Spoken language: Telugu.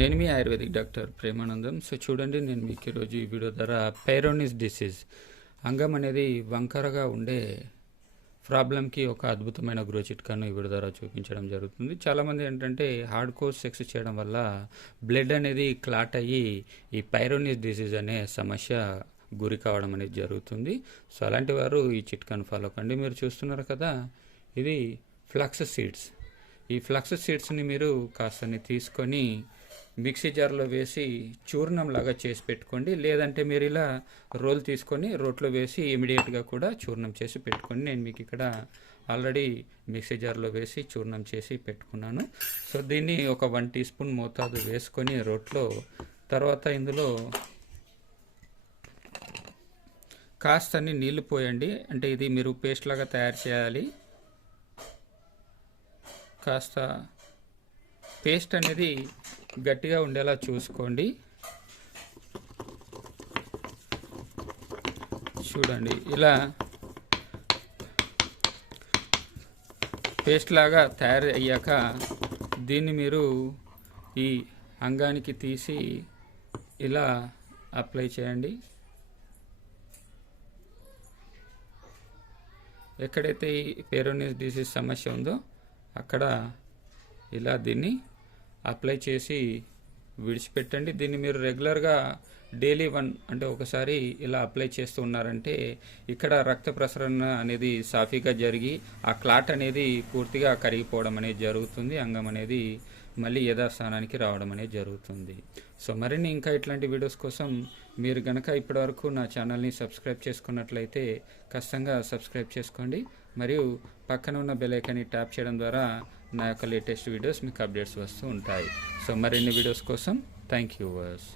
నేను మీ ఆయుర్వేదిక్ డాక్టర్ ప్రేమానందం. సో చూడండి నేను మీకు ఈరోజు ఈ వీడియో ద్వారా పైరోనిస్ డిసీజ్ అంగం అనేది వంకరగా ఉండే ప్రాబ్లంకి ఒక అద్భుతమైన గ్రో చిట్కాను ఈ వీడియో ద్వారా చూపించడం జరుగుతుంది. చాలామంది ఏంటంటే హార్డ్ కోర్ సెక్స్ చేయడం వల్ల బ్లడ్ అనేది క్లాట్ అయ్యి ఈ పైరోనిస్ డిసీజ్ అనే సమస్య గురి కావడం అనేది జరుగుతుంది. సో అలాంటి వారు ఈ చిట్కాను ఫాలో కండి. మీరు చూస్తున్నారు కదా ఇది ఫ్లక్స్ సీడ్స్ ఈ ఫ్లక్స్ సీడ్స్ని మీరు కాస్తని తీసుకొని మిక్సీ జార్లో వేసి చూర్ణం లాగా చేసి పెట్టుకోండి. లేదంటే మీరు ఇలా రోల్ తీసుకొని రోట్లో వేసి ఇమీడియట్గా కూడా చూర్ణం చేసి పెట్టుకోండి. నేను మీకు ఇక్కడ ఆల్రెడీ మిక్సీ జార్లో వేసి చూర్ణం చేసి పెట్టుకున్నాను. సో దీన్ని ఒక వన్ టీ స్పూన్ మోతాదు వేసుకొని రోట్లో తర్వాత ఇందులో కాస్తని నీళ్ళు పోయండి. అంటే ఇది మీరు పేస్ట్ లాగా తయారు చేయాలి. కాస్త పేస్ట్ అనేది గట్టిగా ఉండేలా చూసుకోండి. చూడండి ఇలా పేస్ట్ లాగా తయారు అయ్యాక దీన్ని మీరు ఈ అంగానికి తీసి ఇలా అప్లై చేయండి. ఎక్కడైతే ఈ పేరోనిస్ డిసీజ్ సమస్య ఉందో అక్కడ ఇలా దీన్ని అప్లై చేసి విడిచిపెట్టండి. దీన్ని మీరు రెగ్యులర్గా డైలీ వన్ అంటే ఒకసారి ఇలా అప్లై చేస్తూ ఉన్నారంటే ఇక్కడ రక్త ప్రసరణ అనేది సాఫీగా జరిగి ఆ క్లాట్ అనేది పూర్తిగా కరిగిపోవడం అనేది జరుగుతుంది. అంగం అనేది మళ్ళీ యథాస్థానానికి రావడం అనేది జరుగుతుంది. సో మరిన్ని ఇంకా ఇట్లాంటి వీడియోస్ కోసం మీరు గనక ఇప్పటివరకు నా ఛానల్ని సబ్స్క్రైబ్ చేసుకున్నట్లయితే ఖచ్చితంగా సబ్స్క్రైబ్ చేసుకోండి. మరియు పక్కన ఉన్న బెల్ ఐకాన్ని ట్యాప్ చేయడం ద్వారా నా యొక్క లేటెస్ట్ వీడియోస్ మీకు అప్డేట్స్ వస్తూ ఉంటాయి. సో మరిన్ని వీడియోస్ కోసం థ్యాంక్ యూ వర్స్